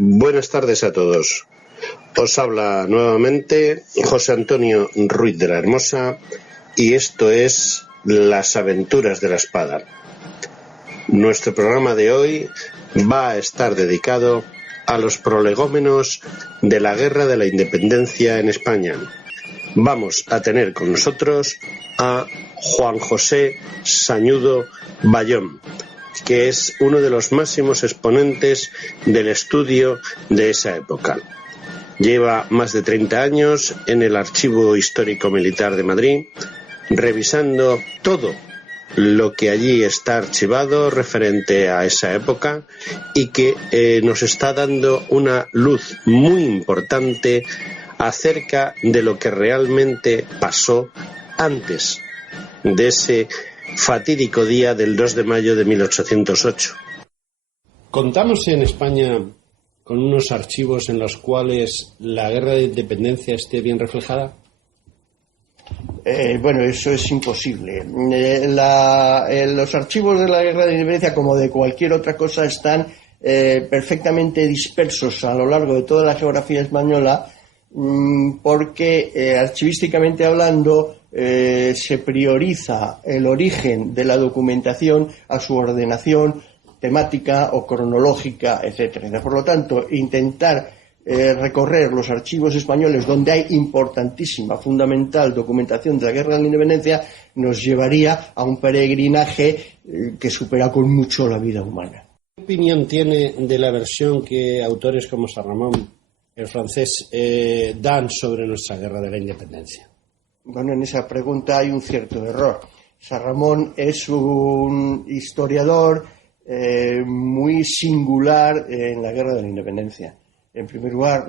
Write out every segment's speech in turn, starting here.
Buenas tardes a todos. Os habla nuevamente José Antonio Ruiz de la Hermosa y esto es Las Aventuras de la Espada. Nuestro programa de hoy va a estar dedicado a los prolegómenos de la Guerra de la Independencia en España. Vamos a tener con nosotros a Juan José Sañudo Bayón, que es uno de los máximos exponentes del estudio de esa época. Lleva más de 30 años en el Archivo Histórico Militar de Madrid, revisando todo lo que allí está archivado referente a esa época y que nos está dando una luz muy importante acerca de lo que realmente pasó antes de ese fatídico día del 2 de mayo de 1808. ¿Contamos en España con unos archivos en los cuales la guerra de independencia esté bien reflejada? Bueno, eso es imposible. Los archivos de la guerra de independencia, como de cualquier otra cosa, están perfectamente dispersos a lo largo de toda la geografía española, porque archivísticamente hablando se prioriza el origen de la documentación a su ordenación temática o cronológica, etcétera. Por lo tanto, intentar recorrer los archivos españoles donde hay importantísima, fundamental documentación de la guerra de la independencia nos llevaría a un peregrinaje que supera con mucho la vida humana. ¿Qué opinión tiene de la versión que autores como San Ramón, el francés, dan sobre nuestra guerra de la independencia? Bueno, en esa pregunta hay un cierto error. San Ramón es un historiador muy singular en la guerra de la independencia. En primer lugar,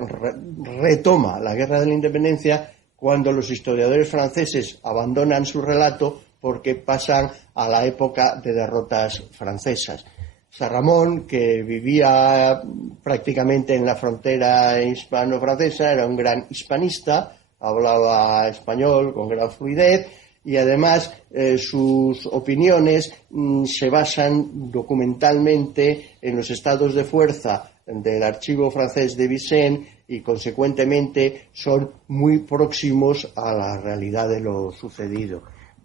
retoma la guerra de la independencia cuando los historiadores franceses abandonan su relato porque pasan a la época de derrotas francesas. San Ramón, que vivía prácticamente en la frontera hispano-francesa, era un gran hispanista, hablaba español con gran fluidez y además sus opiniones se basan documentalmente en los estados de fuerza del archivo francés de Vincennes y consecuentemente son muy próximos a la realidad de lo sucedido,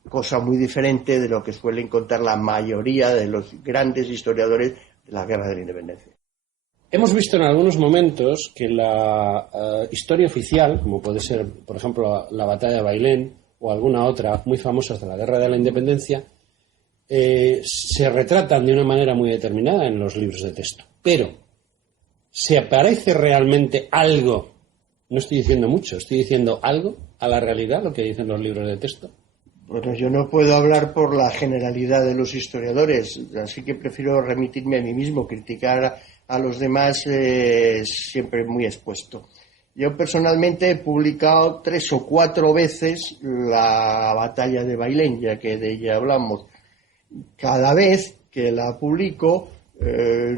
cosa muy diferente de lo que suelen contar la mayoría de los grandes historiadores de la guerra de la independencia. Hemos visto en algunos momentos que la historia oficial, como puede ser, por ejemplo, la batalla de Bailén o alguna otra muy famosa de la guerra de la independencia, se retratan de una manera muy determinada en los libros de texto. Pero, ¿se aparece realmente algo? No estoy diciendo mucho, estoy diciendo algo a la realidad, lo que dicen los libros de texto. Bueno, yo no puedo hablar por la generalidad de los historiadores, así que prefiero remitirme a mí mismo. Criticar a los demás siempre muy expuesto. Yo personalmente he publicado 3 o 4 veces la batalla de Bailén, ya que de ella hablamos. Cada vez que la publico,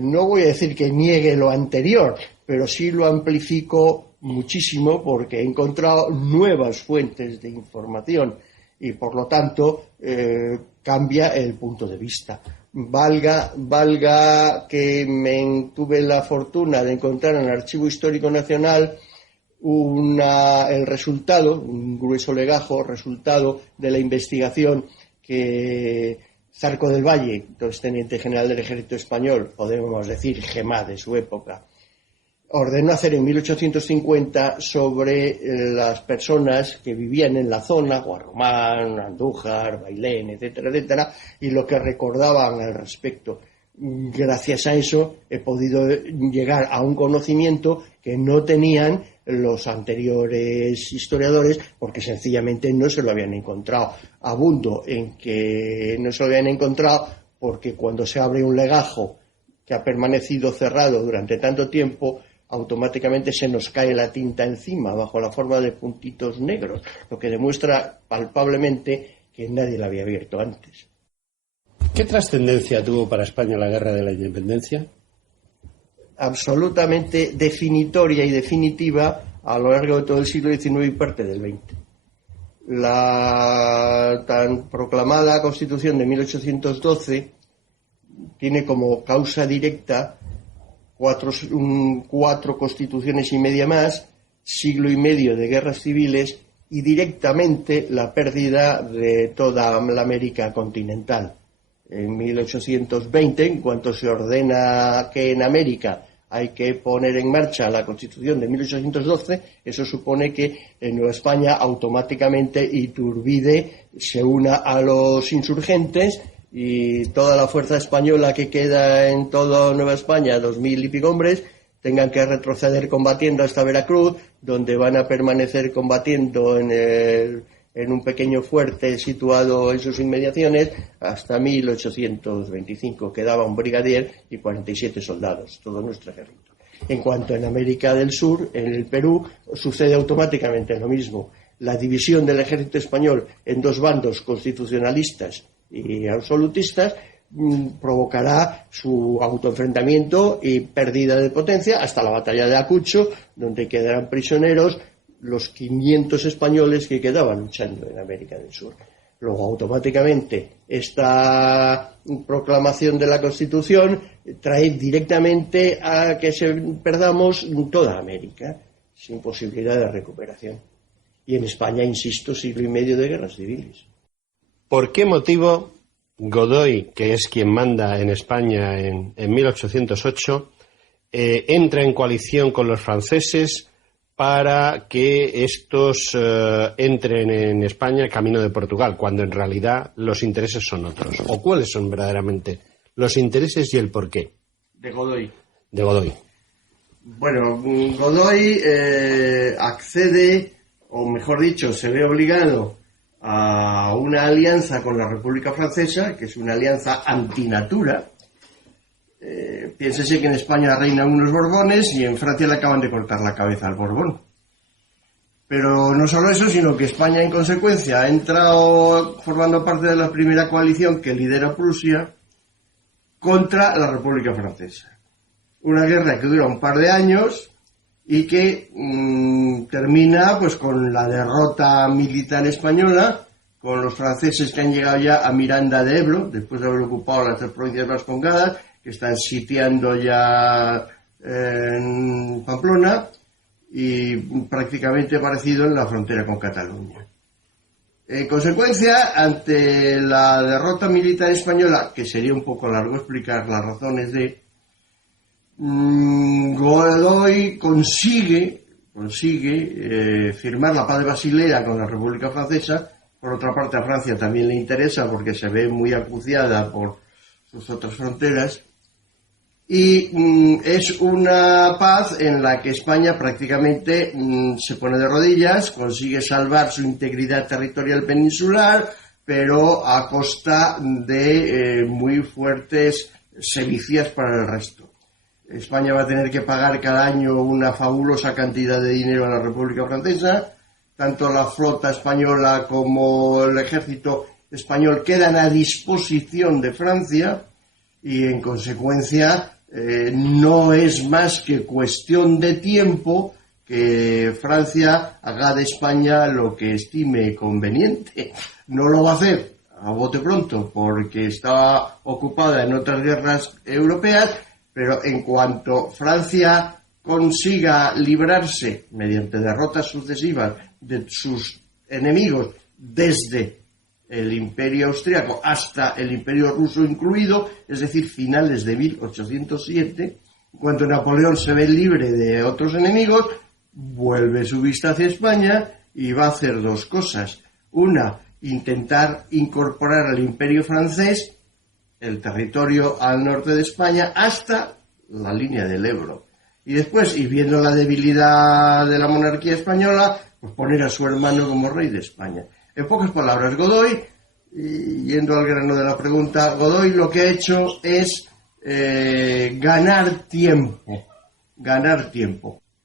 no voy a decir que niegue lo anterior, pero sí lo amplifico muchísimo porque he encontrado nuevas fuentes de información y por lo tanto cambia el punto de vista. Valga que tuve la fortuna de encontrar en el Archivo Histórico Nacional el resultado, un grueso legajo, resultado de la investigación que Zarco del Valle, entonces teniente general del Ejército Español, podemos decir GEMA de su época, ordenó hacer en 1850 sobre las personas que vivían en la zona, Guarromán, Andújar, Bailén, etcétera, etcétera, y lo que recordaban al respecto. Gracias a eso he podido llegar a un conocimiento que no tenían los anteriores historiadores porque sencillamente no se lo habían encontrado. Abundo en que no se lo habían encontrado porque cuando se abre un legajo que ha permanecido cerrado durante tanto tiempo, automáticamente se nos cae la tinta encima bajo la forma de puntitos negros, lo que demuestra palpablemente que nadie la había abierto antes. ¿Qué trascendencia tuvo para España la guerra de la independencia? Absolutamente definitoria y definitiva a lo largo de todo el siglo XIX y parte del XX. La tan proclamada Constitución de 1812 tiene como causa directa cuatro constituciones y media más, siglo y medio de guerras civiles y directamente la pérdida de toda la América continental. En 1820, en cuanto se ordena que en América hay que poner en marcha la Constitución de 1812, eso supone que en Nueva España automáticamente Iturbide se una a los insurgentes y toda la fuerza española que queda en toda Nueva España, 2000 y pico hombres, tengan que retroceder combatiendo hasta Veracruz, donde van a permanecer combatiendo en un pequeño fuerte situado en sus inmediaciones hasta 1825. Quedaba un brigadier y 47 soldados, todo nuestro ejército. En cuanto en América del Sur, en el Perú, sucede automáticamente lo mismo. La división del ejército español en dos bandos constitucionalistas y absolutistas provocará su autoenfrentamiento y pérdida de potencia hasta la batalla de Ayacucho, donde quedarán prisioneros los 500 españoles que quedaban luchando en América del Sur. Luego, automáticamente, esta proclamación de la Constitución trae directamente a que perdamos toda América, sin posibilidad de recuperación. Y en España, insisto, siglo y medio de guerras civiles. ¿Por qué motivo Godoy, que es quien manda en España en 1808, entra en coalición con los franceses para que estos entren en España camino de Portugal, cuando en realidad los intereses son otros? ¿O cuáles son verdaderamente los intereses y el porqué? De Godoy. De Godoy. Bueno, Godoy accede, o mejor dicho, se ve obligado a una alianza con la República Francesa, que es una alianza antinatura. Piénsese que en España reinan unos Borbones y en Francia le acaban de cortar la cabeza al Borbón. Pero no solo eso, sino que España, en consecuencia, ha entrado formando parte de la primera coalición que lidera Prusia contra la República Francesa. Una guerra que dura un par de años y que termina pues con la derrota militar española, con los franceses que han llegado ya a Miranda de Ebro, después de haber ocupado las tres provincias vascongadas, que están sitiando ya en Pamplona, y prácticamente parecido en la frontera con Cataluña. En consecuencia, ante la derrota militar española, que sería un poco largo explicar las razones de, Godoy consigue firmar la paz de Basilea con la República Francesa. Por otra parte, a Francia también le interesa porque se ve muy acuciada por sus otras fronteras. Y es una paz en la que España prácticamente se pone de rodillas, consigue salvar su integridad territorial peninsular, pero a costa de muy fuertes sevicias para el resto. España va a tener que pagar cada año una fabulosa cantidad de dinero a la República Francesa. Tanto la flota española como el ejército español quedan a disposición de Francia y, en consecuencia, no es más que cuestión de tiempo que Francia haga de España lo que estime conveniente. No lo va a hacer a bote pronto porque está ocupada en otras guerras europeas, pero en cuanto Francia consiga librarse mediante derrotas sucesivas de sus enemigos desde el Imperio Austriaco hasta el Imperio Ruso incluido, es decir, finales de 1807, cuando Napoleón se ve libre de otros enemigos, vuelve su vista hacia España y va a hacer dos cosas. Una, intentar incorporar al Imperio francés el territorio al norte de España hasta la línea del Ebro. Y después, y viendo la debilidad de la monarquía española, pues poner a su hermano como rey de España. En pocas palabras, Godoy, yendo al grano de la pregunta, Godoy lo que ha hecho es ganar tiempo.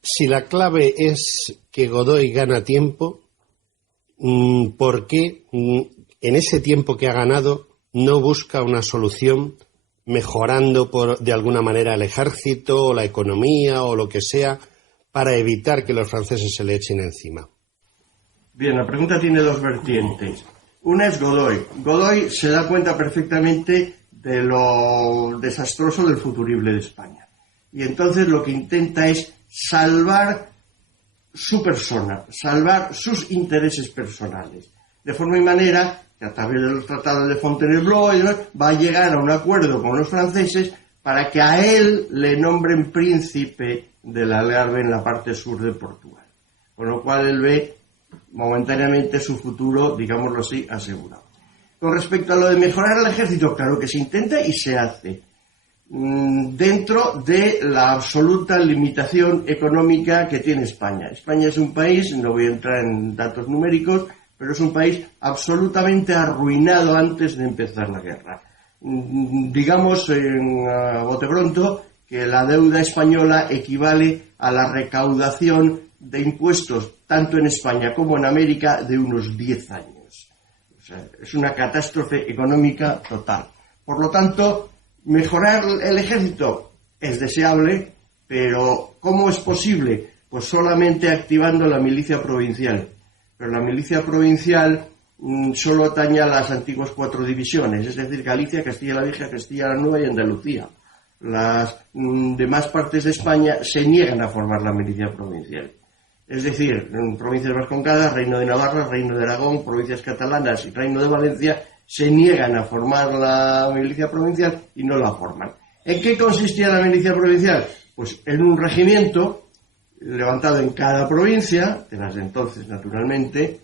Si la clave es que Godoy gana tiempo, ¿por qué en ese tiempo que ha ganado no busca una solución mejorando de alguna manera el ejército o la economía o lo que sea para evitar que los franceses se le echen encima? Bien, la pregunta tiene dos vertientes. Una es Godoy. Godoy se da cuenta perfectamente de lo desastroso del futurible de España. y entonces lo que intenta es salvar su persona, salvar sus intereses personales, de forma y manera que a través de los tratados de Fontainebleau va a llegar a un acuerdo con los franceses para que a él le nombren príncipe del Algarve en la parte sur de Portugal, con lo cual él ve momentáneamente su futuro, digámoslo así, asegurado. Con respecto a lo de mejorar el ejército, claro que se intenta y se hace dentro de la absoluta limitación económica que tiene España. España es un país, no voy a entrar en datos numéricos, pero es un país absolutamente arruinado antes de empezar la guerra. Digamos, a bote pronto, que la deuda española equivale a la recaudación de impuestos, tanto en España como en América, de unos 10 años. O sea, es una catástrofe económica total. Por lo tanto, mejorar el ejército es deseable, pero ¿cómo es posible? Pues solamente activando la milicia provincial. Pero la milicia provincial solo atañe a las antiguas 4 divisiones, es decir, Galicia, Castilla-La Vieja, Castilla-La Nueva y Andalucía. Las demás partes de España se niegan a formar la milicia provincial. Es decir, en provincias vascongadas, Reino de Navarra, Reino de Aragón, provincias catalanas y Reino de Valencia se niegan a formar la milicia provincial y no la forman. ¿En qué consistía la milicia provincial? Pues en un regimiento levantado en cada provincia, de las de entonces naturalmente,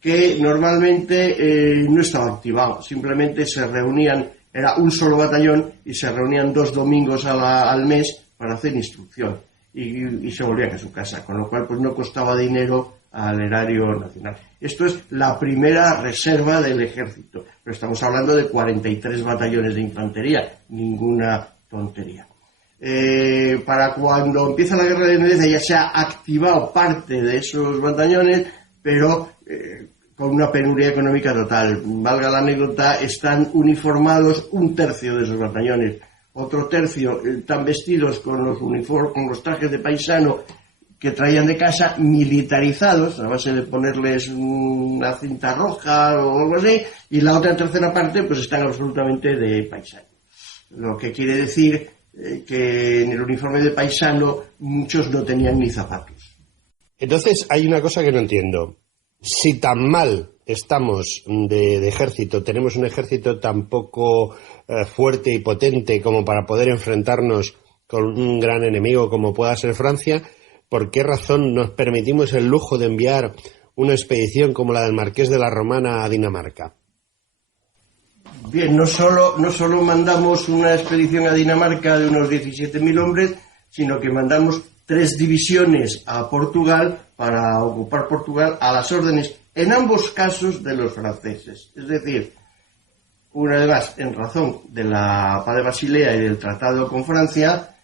que normalmente no estaba activado, simplemente se reunían, era un solo batallón y se reunían 2 domingos al mes para hacer instrucción y se volvían a su casa, con lo cual pues no costaba dinero al erario nacional. Esto es la primera reserva del ejército, pero estamos hablando de 43 batallones de infantería, ninguna tontería. Para cuando empieza la guerra de independencia ya se ha activado parte de esos batallones, pero con una penuria económica total. Valga la anécdota, están uniformados 1/3 de esos batallones, otro tercio están vestidos con los trajes de paisano que traían de casa, militarizados, a base de ponerles una cinta roja o algo así, y la otra tercera parte pues están absolutamente de paisano. Lo que quiere decir que en el uniforme de paisano muchos no tenían ni zapatos. Entonces hay una cosa que no entiendo. Si tan mal estamos de ejército, tenemos un ejército tan poco fuerte y potente como para poder enfrentarnos con un gran enemigo como pueda ser Francia, ¿por qué razón nos permitimos el lujo de enviar una expedición como la del Marqués de la Romana a Dinamarca? Bien, no solo mandamos una expedición a Dinamarca de unos 17.000 hombres, sino que mandamos 3 divisiones a Portugal para ocupar Portugal a las órdenes, en ambos casos, de los franceses. Es decir, una vez más, en razón de la paz de Basilea y del tratado con Francia,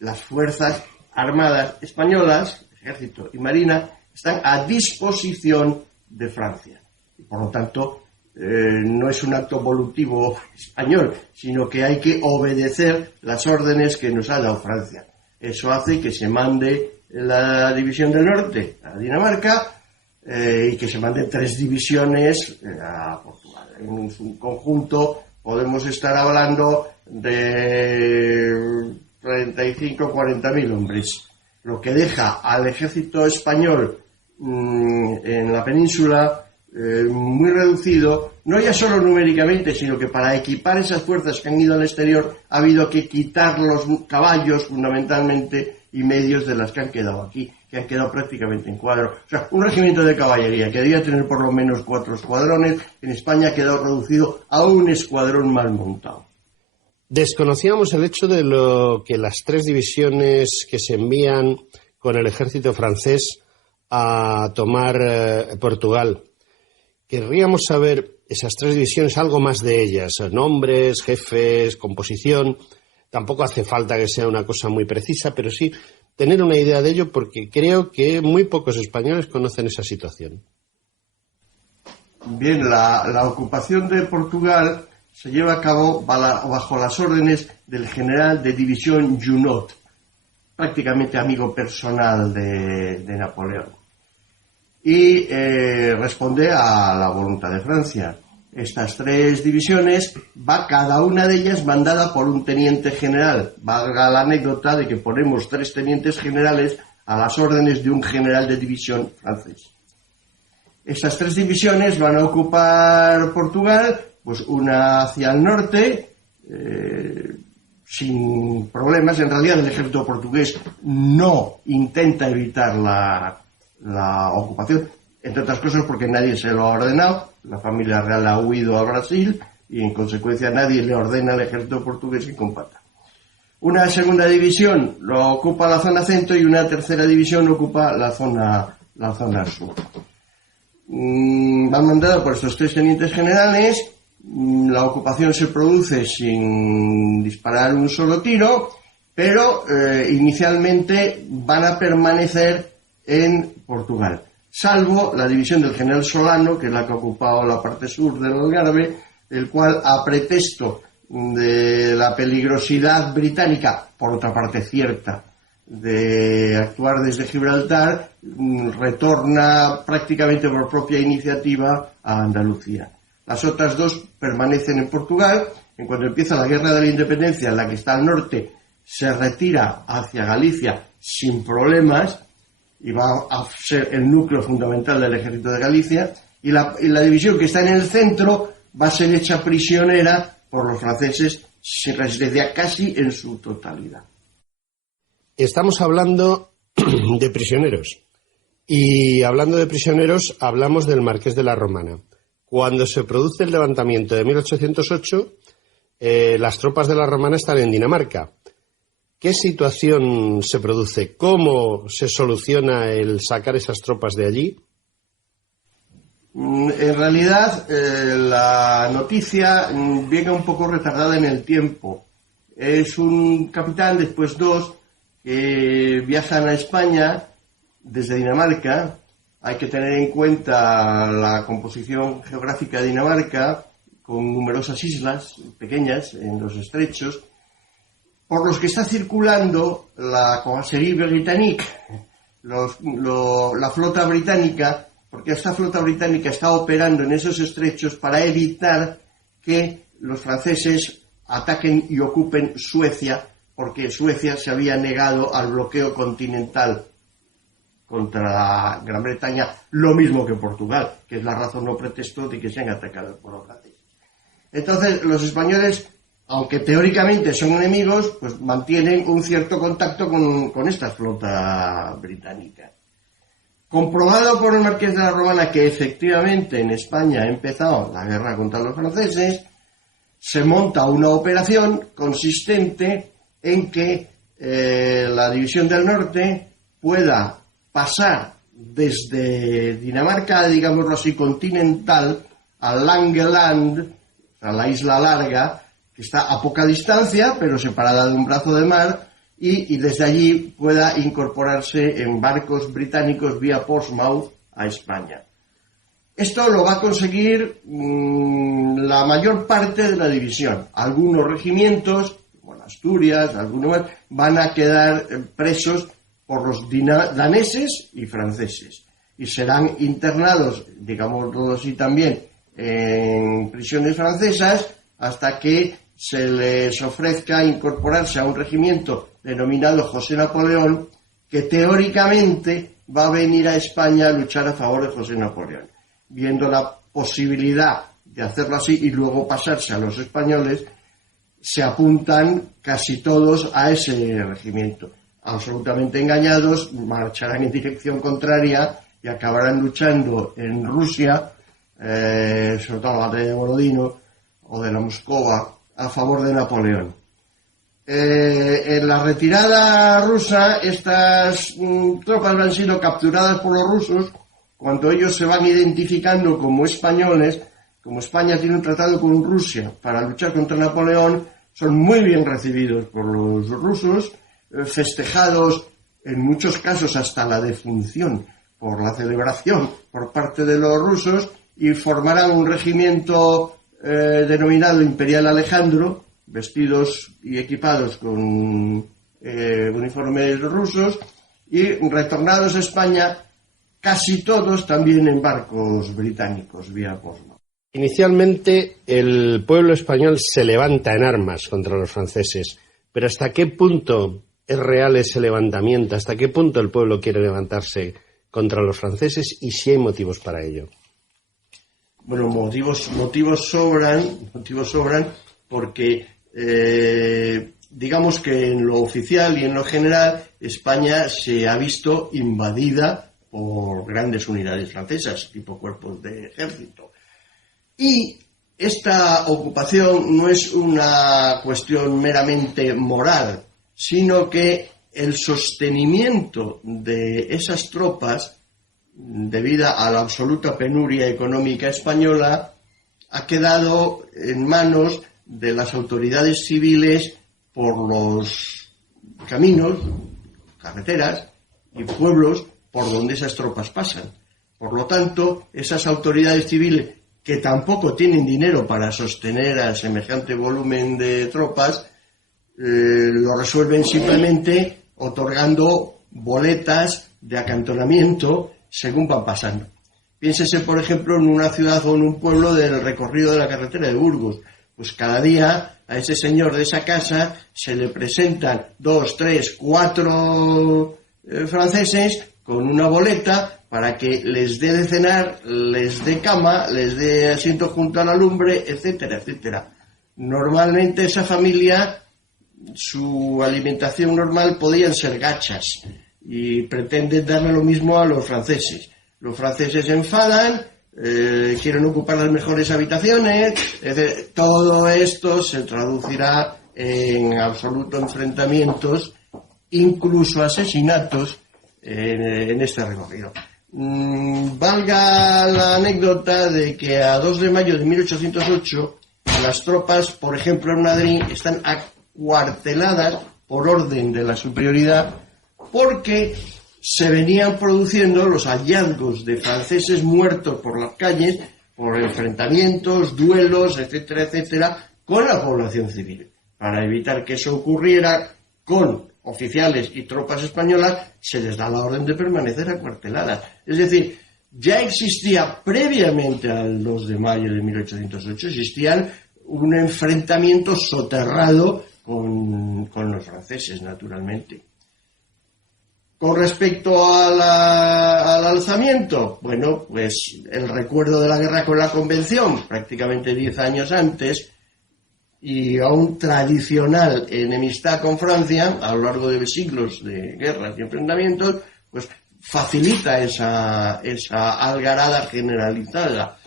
las fuerzas armadas españolas, ejército y marina, están a disposición de Francia. Y por lo tanto, no es un acto volutivo español, sino que hay que obedecer las órdenes que nos ha dado Francia. Eso hace que se mande la división del norte a Dinamarca y que se manden 3 divisiones a Portugal. En su conjunto podemos estar hablando de 35 o 40.000 hombres, lo que deja al ejército español en la península muy reducido, no ya solo numéricamente, sino que para equipar esas fuerzas que han ido al exterior ha habido que quitar los caballos fundamentalmente y medios de las que han quedado aquí, que han quedado prácticamente en cuadro. O sea, un regimiento de caballería que debía tener por lo menos 4 escuadrones, en España ha quedado reducido a un escuadrón mal montado. Desconocíamos el hecho de lo que las 3 divisiones que se envían con el ejército francés a tomar Portugal. Querríamos saber esas 3 divisiones, algo más de ellas, nombres, jefes, composición. Tampoco hace falta que sea una cosa muy precisa, pero sí tener una idea de ello, porque creo que muy pocos españoles conocen esa situación. Bien, la ocupación de Portugal se lleva a cabo bajo las órdenes del general de división Junot, prácticamente amigo personal de Napoleón. Y responde a la voluntad de Francia. Estas 3 divisiones, va cada una de ellas mandada por un teniente general. Valga la anécdota de que ponemos 3 tenientes generales a las órdenes de un general de división francés. Estas 3 divisiones van a ocupar Portugal, pues una hacia el norte, sin problemas. En realidad el ejército portugués no intenta evitar la ocupación, entre otras cosas porque nadie se lo ha ordenado. La familia real ha huido a Brasil y en consecuencia nadie le ordena al ejército portugués que combata. Una segunda división lo ocupa la zona centro y una tercera división ocupa la zona sur. Van mandados por estos 3 tenientes generales. La ocupación se produce sin disparar un solo tiro, pero inicialmente van a permanecer en Portugal, salvo la división del general Solano, que es la que ha ocupado la parte sur del Algarve, el cual, a pretexto de la peligrosidad británica, por otra parte cierta, de actuar desde Gibraltar, retorna prácticamente por propia iniciativa a Andalucía. Las otras 2 permanecen en Portugal. En cuanto empieza la Guerra de la Independencia, la que está al norte se retira hacia Galicia sin problemas y va a ser el núcleo fundamental del ejército de Galicia, y la división que está en el centro va a ser hecha prisionera por los franceses sin resistencia casi en su totalidad. Estamos hablando de prisioneros, y hablando de prisioneros hablamos del Marqués de la Romana. Cuando se produce el levantamiento de 1808, las tropas de la Romana están en Dinamarca. ¿Qué situación se produce? ¿Cómo se soluciona el sacar esas tropas de allí? En realidad, la noticia viene un poco retardada en el tiempo. Es un capitán, después 2, que viajan a España desde Dinamarca. Hay que tener en cuenta la composición geográfica de Dinamarca, con numerosas islas pequeñas en los estrechos, por los que está circulando la Comancherie Britannique, la flota británica, porque esta flota británica está operando en esos estrechos para evitar que los franceses ataquen y ocupen Suecia, porque Suecia se había negado al bloqueo continental contra la Gran Bretaña, lo mismo que Portugal, que es la razón o pretexto de que sean atacados por los franceses. Entonces, los españoles, aunque teóricamente son enemigos, pues mantienen un cierto contacto con esta flota británica. Comprobado por el Marqués de la Romana que efectivamente en España ha empezado la guerra contra los franceses, se monta una operación consistente en que la División del Norte pueda pasar desde Dinamarca, digámoslo así, continental, a Langeland, a la isla larga, que está a poca distancia, pero separada de un brazo de mar, y desde allí pueda incorporarse en barcos británicos vía Portsmouth a España. Esto lo va a conseguir la mayor parte de la división. Algunos regimientos, como Asturias, algunos más, van a quedar presos por los daneses y franceses y serán internados, digámoslo así también, en prisiones francesas hasta que se les ofrezca incorporarse a un regimiento denominado José Napoleón, que teóricamente va a venir a España a luchar a favor de José Napoleón. Viendo la posibilidad de hacerlo así y luego pasarse a los españoles, se apuntan casi todos a ese regimiento. Absolutamente engañados, marcharán en dirección contraria y acabarán luchando en Rusia, sobre todo la batalla de Borodino o de la Moscova, a favor de Napoleón. En la retirada rusa, estas tropas han sido capturadas por los rusos. Cuando ellos se van identificando como españoles, como España tiene un tratado con Rusia para luchar contra Napoleón, son muy bien recibidos por los rusos, festejados en muchos casos hasta la defunción por la celebración por parte de los rusos, y formarán un regimiento denominado Imperial Alejandro, vestidos y equipados con uniformes rusos, y retornados a España casi todos también en barcos británicos vía Portsmouth. Inicialmente el pueblo español se levanta en armas contra los franceses, pero ¿hasta qué punto es real ese levantamiento? ¿Hasta qué punto el pueblo quiere levantarse contra los franceses y si hay motivos para ello? Bueno, motivos sobran porque digamos que en lo oficial y en lo general España se ha visto invadida por grandes unidades francesas, tipo cuerpos de ejército. Y esta ocupación no es una cuestión meramente moral, sino que el sostenimiento de esas tropas, debido a la absoluta penuria económica española, ha quedado en manos de las autoridades civiles por los caminos, carreteras y pueblos por donde esas tropas pasan. Por lo tanto, esas autoridades civiles, que tampoco tienen dinero para sostener a semejante volumen de tropas, lo resuelven simplemente otorgando boletas de acantonamiento según van pasando. Piénsese, por ejemplo, en una ciudad o en un pueblo del recorrido de la carretera de Burgos. Pues cada día a ese señor de esa casa se le presentan 2, 3, 4 franceses con una boleta para que les dé de cenar, les dé cama, les dé asiento junto a la lumbre, etcétera, etcétera. Normalmente esa familia, su alimentación normal podían ser gachas y pretenden darle lo mismo a los franceses. Los franceses se enfadan, quieren ocupar las mejores habitaciones, todo esto se traducirá en absolutos enfrentamientos, incluso asesinatos en este recorrido. Valga la anécdota de que a 2 de mayo de 1808 las tropas, por ejemplo en Madrid, están acuarteladas por orden de la superioridad porque se venían produciendo los hallazgos de franceses muertos por las calles por enfrentamientos, duelos, etcétera, etcétera, con la población civil. Para evitar que eso ocurriera con oficiales y tropas españolas, se les da la orden de permanecer acuarteladas. Es decir, ya existía previamente al 2 de mayo de 1808, existían un enfrentamiento soterrado con los franceses, naturalmente. Con respecto al alzamiento, bueno, pues el recuerdo de la guerra con la Convención, prácticamente 10 años antes, y a un tradicional enemistad con Francia, a lo largo de siglos de guerras y enfrentamientos, pues facilita esa algarada generalizada.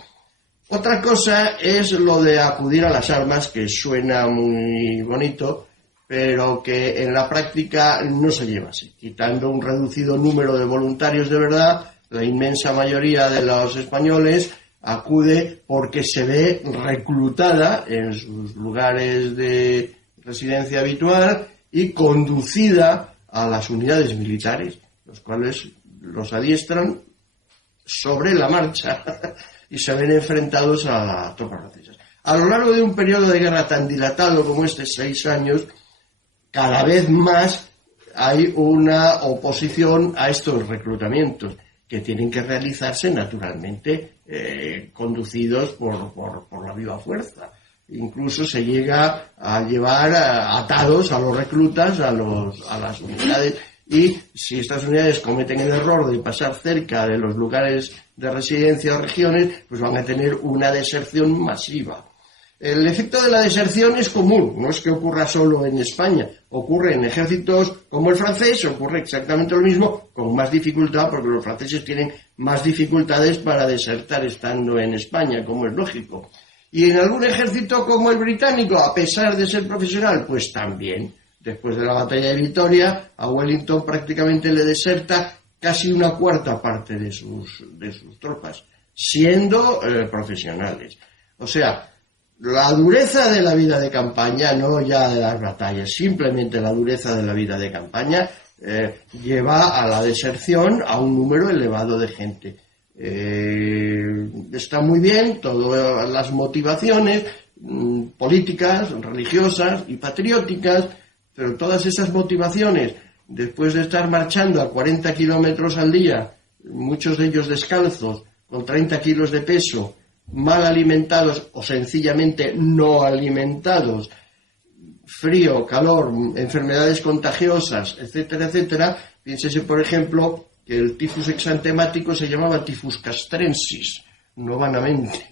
Otra cosa es lo de acudir a las armas, que suena muy bonito, pero que en la práctica no se lleva así. Quitando un reducido número de voluntarios de verdad, la inmensa mayoría de los españoles acude porque se ve reclutada en sus lugares de residencia habitual y conducida a las unidades militares, los cuales los adiestran sobre la marcha y se ven enfrentados a la tropa francesa. A lo largo de un periodo de guerra tan dilatado como este, 6 años, cada vez más hay una oposición a estos reclutamientos, que tienen que realizarse naturalmente conducidos por la viva fuerza. Incluso se llega a llevar atados a los reclutas a las unidades, y si estas unidades cometen el error de pasar cerca de los lugares de residencia o regiones, pues van a tener una deserción masiva. El efecto de la deserción es común, no es que ocurra solo en España, ocurre en ejércitos como el francés, ocurre exactamente lo mismo, con más dificultad, porque los franceses tienen más dificultades para desertar estando en España, como es lógico. Y en algún ejército como el británico, a pesar de ser profesional, pues también. Después de la batalla de Vitoria, a Wellington prácticamente le deserta casi una cuarta parte de sus tropas, siendo profesionales. O sea, la dureza de la vida de campaña, no ya de las batallas, simplemente la dureza de la vida de campaña lleva a la deserción a un número elevado de gente. Está muy bien todas las motivaciones políticas, religiosas y patrióticas, pero todas esas motivaciones, después de estar marchando a 40 kilómetros al día, muchos de ellos descalzos, con 30 kilos de peso, mal alimentados o sencillamente no alimentados, frío, calor, enfermedades contagiosas, etcétera, etcétera. Piénsese, por ejemplo, que el tifus exantemático se llamaba tifus castrensis, no vanamente,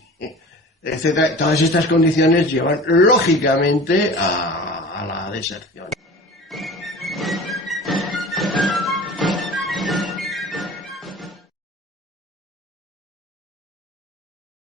etcétera. Todas estas condiciones llevan lógicamente a la deserción.